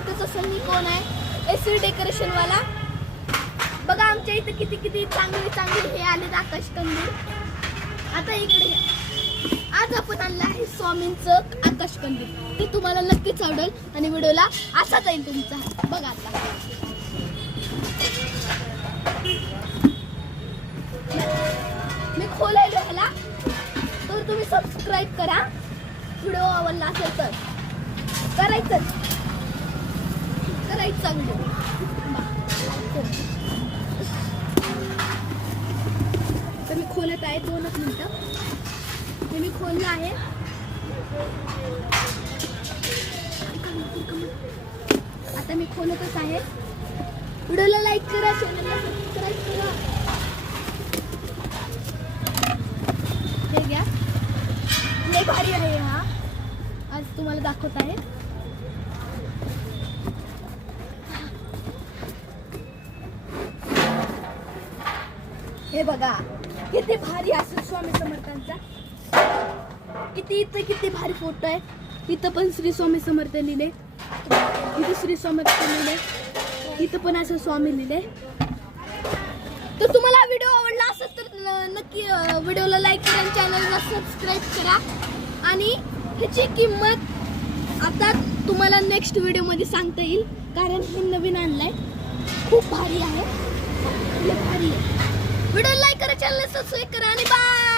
माहितच असेल मी कोण आहे, एसी डेकोरेशन वाला. बघा आमच्या इथे किती किती चांगले हे आले आकाश कंदील. आता इकडे या. आज आपण आणलं आहे स्वामींचं आकाश कंदील. ते तुम्हाला नक्कीच आवडेल आणि व्हिडिओला असा जाईल तुमचा. बघा आता मी खोलायलो ह्याला, तर तुम्ही सबस्क्राईब करा. व्हिडिओ आवडला असेल तर करायचं व्हिडिओ. तर मी खोलत आहे, 2 मिनिटं. मी खोललं आहे. आता मी खोलतच आहे. व्हिडिओला लाईक करा, चॅनलला सबस्क्राईब करा. हे घ्या, लय भारी आहे हा. आज तुम्हाला दाखवत आहे. हे बघा किती भारी असेल स्वामी समर्थांचा. किती भारी फोटो आहे. इथं पण श्री स्वामी समर्थ लिहिले, इथे श्री समर्थ लिहिले, इथं पण असं स्वामी लिहिले. तर तुम्हाला व्हिडिओ आवडला असेल तर नक्की व्हिडिओला लाईक करा, चॅनलला सबस्क्राईब करा. आणि ह्याची किंमत आता तुम्हाला नेक्स्ट व्हिडिओमध्ये सांगता येईल, कारण हे नवीन आणलंय. खूप भारी आहे, भारी आहे. व्हिडिओ लाईक करा, चॅनल सबस्क्राईब करा आणि बाय.